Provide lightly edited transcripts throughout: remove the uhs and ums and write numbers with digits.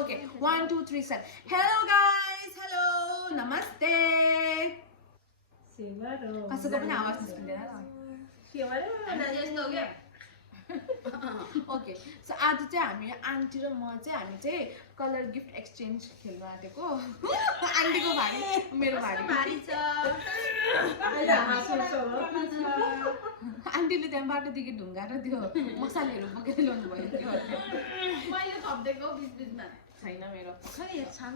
Okay, 1, 2, 3, start. Hello guys, hello, namaste. कसैको पनि आवाज निस्किँदैन ल ओके सो आज चाहिँ हामी आन्टी र म चाहिँ हामी चाहिँ कलर गिफ्ट एक्सचेन्ज खेल्न आँटेको आन्टीको भारी मेरो भारी छ आन्टीले त्यहाँ बाटोदेखि ढुङ्गा र त्यो मसालेहरू बोकेर ल्याउनु भयो त्यो मैले थप्देको बिचबिचमा छैन मेरो खै छाम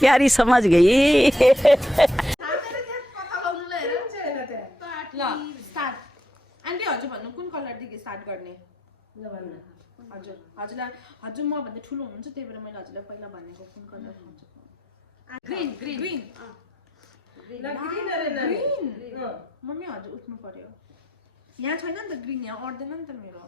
प्यारी समझ गई ल स्टार्ट आन्टी हजुर भन्नु कुन कलरदेखि स्टार्ट गर्ने हजुर हजुरलाई हजुर म भन्दा ठुलो हुनुहुन्छ त्यही भएर मैले हजुरलाई पहिला भनेको कुन colour green green green green mummy हजुर उठ्नु पर्यो यहाँ छैन नि त ग्रीन यहाँ अड्दैन नि त मेरो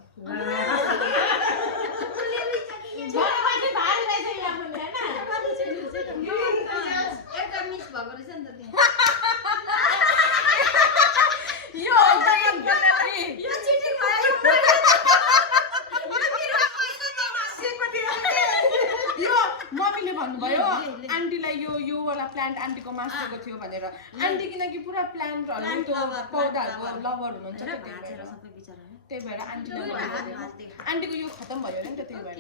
मम्मीले भन्नुभयो आन्टीलाई यो वाला प्लान्ट आन्टीको मास्टरको थियो भनेर आन्टी किनकि पुरा प्लान्टहरु त्यो पौधाहरुको लभर हुनुहुन्छ त्यही भएर आन्टीको यो खतम भयो नि त त्यही भएर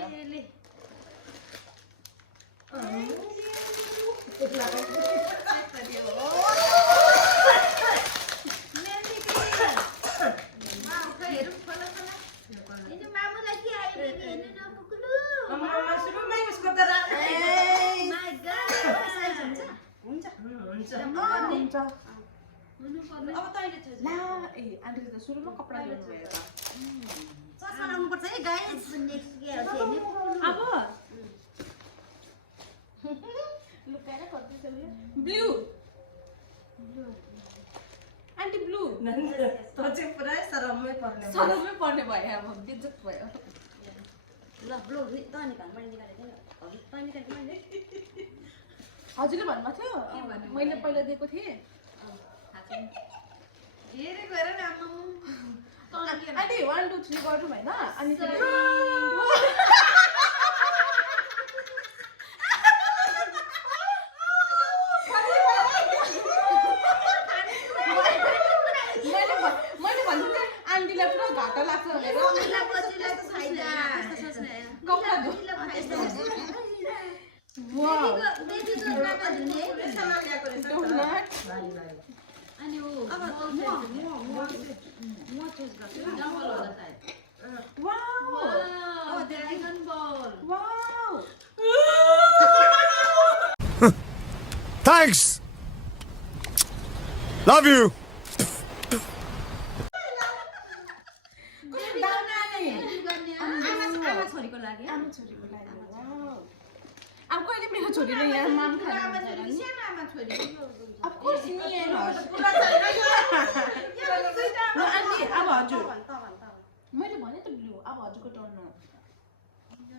आन्टीले त सुरुमा कपडा ल्याउनु भयो चस्मा लाउनुपर्छ है गाइस नेक्स्ट के हो अब लुकाएर कति छ ब्लू आन्टी ब्लू तो चाहिँ पुरै सरमै पर्ने भयो अब बेइज्जत भयो ल ब्लू त निकाल मैले निकालेको नि त निकालेको मैले हजुरले भन्नुभएको थियो मैले पहिला दिएको थिएँ हेरे गएर नि आम्मा आन्टी 1 2 3 गरौँ हैन अनि मैले भन्नु त आन्टीलाई पुरा घाटा लाग्छ भनेर पछिलाई त छैन कपडा धो वाउ बेबी को नाका धुने सामान ल्याएको रहेछ अनि अब म चुज गर्छु डबल होला सायद वाउ ओ ड्रागन बल वाउ Thanks. Love you. आमा छोरीको लागि वाउ अब कहिले मेरो छोरीले यहाँ माम खानु आमा छोरी सानो आमा छोरी Of course me and aunty अब हजुर मैले भने त ब्लू अब हजुरको टर्न हो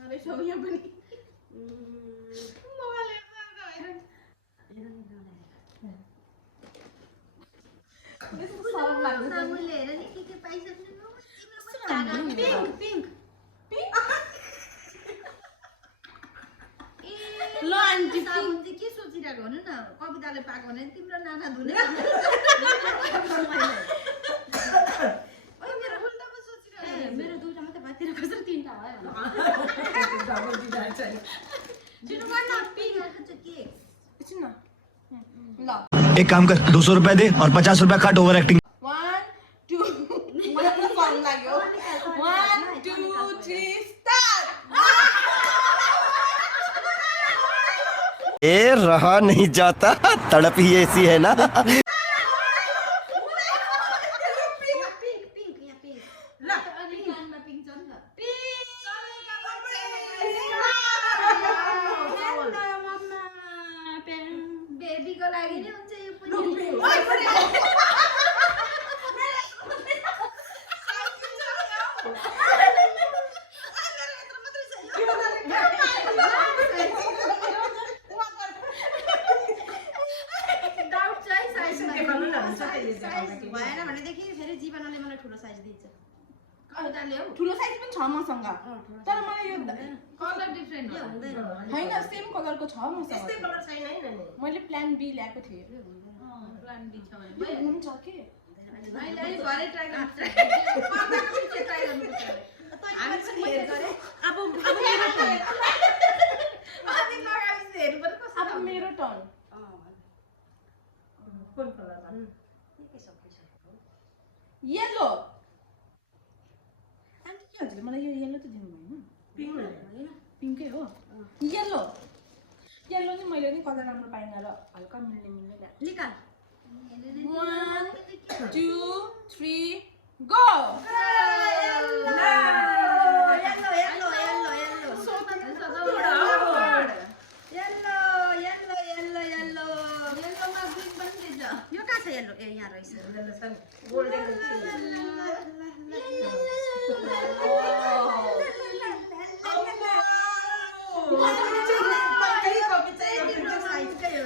रहेछ यो पनि सामुले हेर नि के पाइसक्नु पिंक पिंक पिंक ल आन्टी सामुन चाहिँ के सोचिरहेको हुनु न कविताले पाएको भने तिम्रो नाना धुने मेरो उल्टामा सोचिरहेको मेरो दुईटा मात्रै बातिर कसरी तीनटा भयो छिटो गर्न पिंक चाहिँ के एकछिन न ल एक काम कर 200 रुपए दे और 50 रुपए काट ओवर एक्टिंग 1 2 मलाई फन लाग्यो 1 2 3 स्टार्ट ए रहा नहीं जाता तड़प ही ऐसी है ना बेबीको लागि नि हुन्छ यो पनि भएन भनेदेखि फेरि जीवनले मलाई ठुलो साइज दिन्छ ठुलो साइज पनि छ मसँग तर मलाई यो कलर डिफरेन्ट हो होइन सेम कलरको छ मसँग मैले प्लान बी ल्याएको थिएँ प्लान बी छ भने हुन्छ के अहिले भरे ट्राई गर्नु ट्राई गर्नु हामी पनि हेर गरे अब मेरो टर्न येलो आन्टी के हजुरले मलाई यो येलो त दिनु भएन पिङ्कै हो येलो येलो नि मैले नि कलर राम्रो पाइनँ र हल्का मिल्ने निकाल 1 2 3 गो यो कहाँ छ येल्लो ए यहाँ रहेछ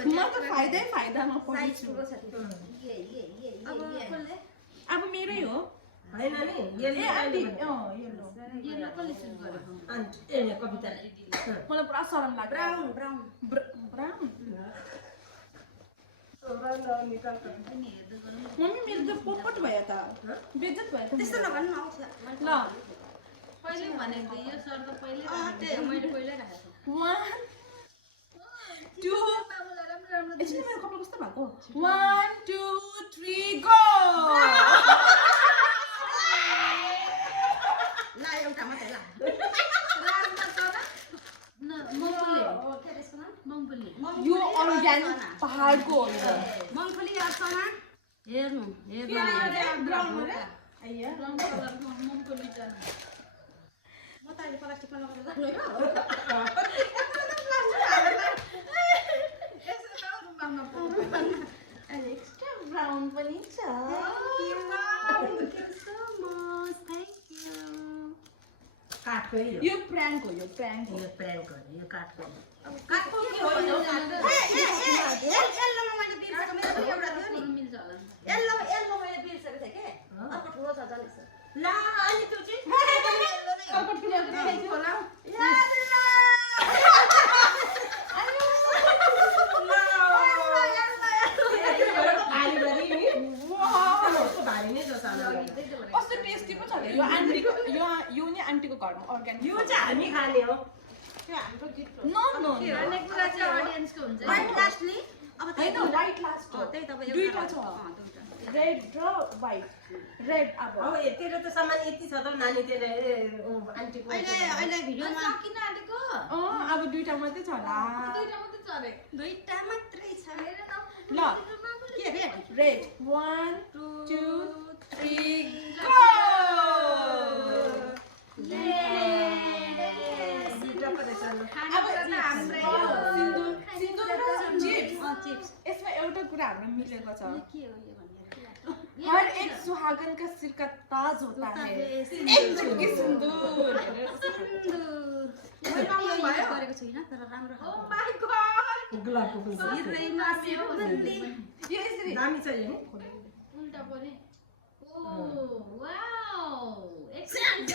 म त फाइदामा पढ्छु अब मेरै हो ए आन्टी येलो येलो कसले चुज गरेको मलाई पुरा शरम लाग्यो ब्राउन ब्राउन मम्मी मेरो त पोपट भयो त बेइज्जत भयो त त्यस्तो नभन्नु आउँछ ल पहिले भनेको यो सर त पहिले मैले पहिले राखेको 1 2 राम्रो एकछिन मेरो कपाल कस्तो भएको 1 2 3 गो ला एउटा मात्रै ला मङ्गली यो अर्ग्यानिक पहाडको हो यो मङफली अचाना हेर्नु ब्राउन रे आइया ब्राउन कलरको मङ्गली छ म त अहिले प्लास्टिकमा लगाएर जानु एक्स्ट्रा ब्राउन पनि छ काठको यो प्राङ्क हो यो प्राङ्क हो काठको काठको के हो येल्लोमा मैले बिर्सेको मेरो पनि एउटा थियो नि मिल्छ होला येल्लो मैले बिर्सेको थिएँ के अर्को ठुलो छ जानेछ ला अनि त्यो चाहिँ अर्को ठुलो देखाइछु होला कस्तो टेस्टी पो छ यो आन्टीको यो नि आन्टीको घरमा अर्ग्यानिक यो चाहिँ हामी खाने हो त्यो हाम्रो गीत नो नो भन्ने कुरा चाहिँ ऑडियन्सको हुन्छ वाइट लास्टली अब हैन व्हाइट लास्ट हो त्यही तपाईँ दुईटा छ रेड र व्हाइट रेड अब अब तेरो त सामान यति छ त नानी तेरो आन्टीको अहिले भिडियोमा किन आँटेको अब दुईटा मात्रै छ होला दुईटा मात्रै छ अरे दुईटा मात्रै छ ल के रे रेड 1 2 3 गो चिप्स यसमा एउटा कुरा हाम्रो मिलेको छ के हो यो भन्ने हर एक सुहागन का सिर का ताज होता है एक चुटकी सिंदूर मैले यो गरेको छैन तर राम्रो ओ माय गॉड गुलाबको फुल छ हिरोइनमा सिमन्दी यो यसरी दामी छ यो नि उल्टा परे ओ वाओ एक्सेलेन्ट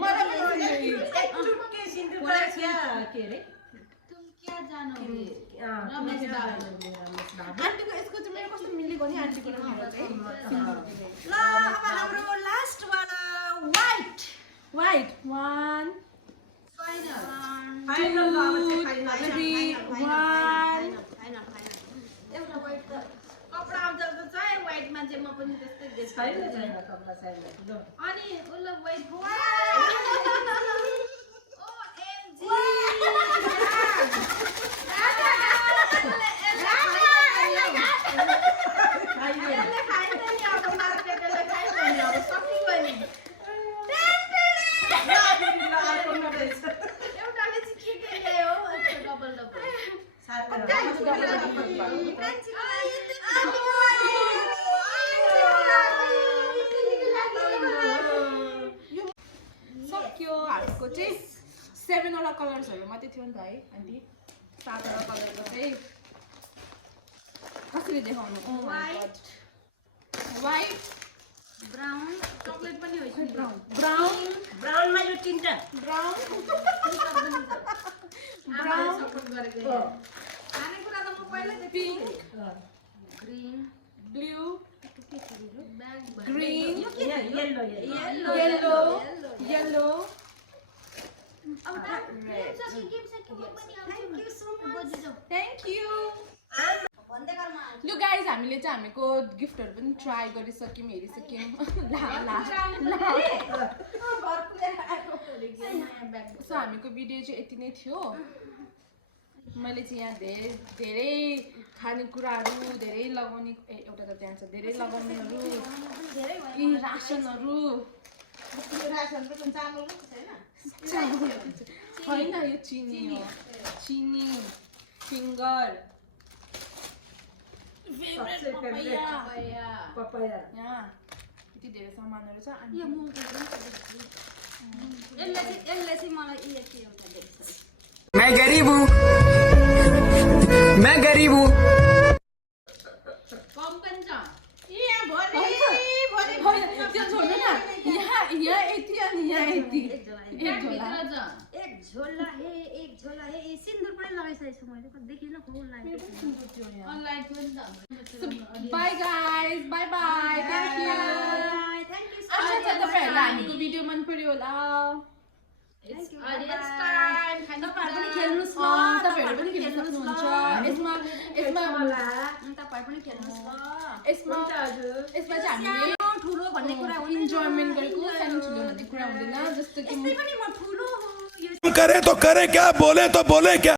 मलाई पनि एक चुटकी सिन्दुर का क्या के रे तुम क्या जानोगे रमेश आन्टीको यसको चाहिँ मेरो कस्तो मिलेको नि आन्टीको र मेरो चाहिँ ल अब हाम्रो लास्ट वाला व्हाइट व्हाइट 1 फाइनल फाइनल अब चाहिँ फाइनल 3 1 एउटा व्हाइट त कपडा आउँछ त चाहिँ व्हाइट मान्छे म पनि त्यस्तै गेस छैन छैन कपडा छैन ल अनि उल्लो व्हाइट सक्यो हातको चाहिँ 7 वटा कलर्सहरु मात्रै थियो नि त है आन्टी 7 वटा कलरको चाहिँ कसरी देखाउनु oh my god white brown chocolate पनि हो यसमा ब्राउन ब्राउनमा यो तिनटा ब्राउन आमाले सपोर्ट गरेको खानेकुरा त म पहिल्यै green blue bag green yellow yellow yellow अब thank you so much thank you भन्दै गर्मा लु गाइज हामीले चाहिँ हामीको गिफ्टहरू पनि ट्राई गरिसक्यौँ हेरिसक्यौँ सो हामीको भिडियो चाहिँ यति नै थियो मैले चाहिँ यहाँ धेरै खानेकुराहरू धेरै लगाउने एउटा त त्यहाँ छ धेरै लगाउनेहरू यी रासनहरू होइन यो चिनी हो चिनी फिङ्गर पपाया यहाँ यति धेरै सामानहरू छ अनि यसले चाहिँ मलाई यो के एउटा देख्छ मैं गरीब हूँ मैं गरीब हूँ कम पनि छ होइन, त्यो छोड्नु न यहाँ यति अनि यहाँ यति एक झोला एक झोला हे ए सिन्दुर पनि लगाइसकेको छु मैले देखिन फुल लागेको अनलाइन पनि छ by guys by by thank you thank you अच्छा तपाईँहरूलाई हामीको भिडियो मन पर्यो होला अडियन्स टाइम तपाईहरु पनि खेल्नुस् न तपाईँहरू पनि खेल्न सक्नुहुन्छ यसमा तपाईहरु पनि खेल्नुस् न यसमा चाहिँ हामीले ठुलो भन्ने कुरा हो इन्जोयमेन्ट गरेको सानो ठुलो भन्ने कुरा हुँदैन जस्तो कि पनि म ठुलो हो यो करे तो करे क्या बोले तो बोले क्या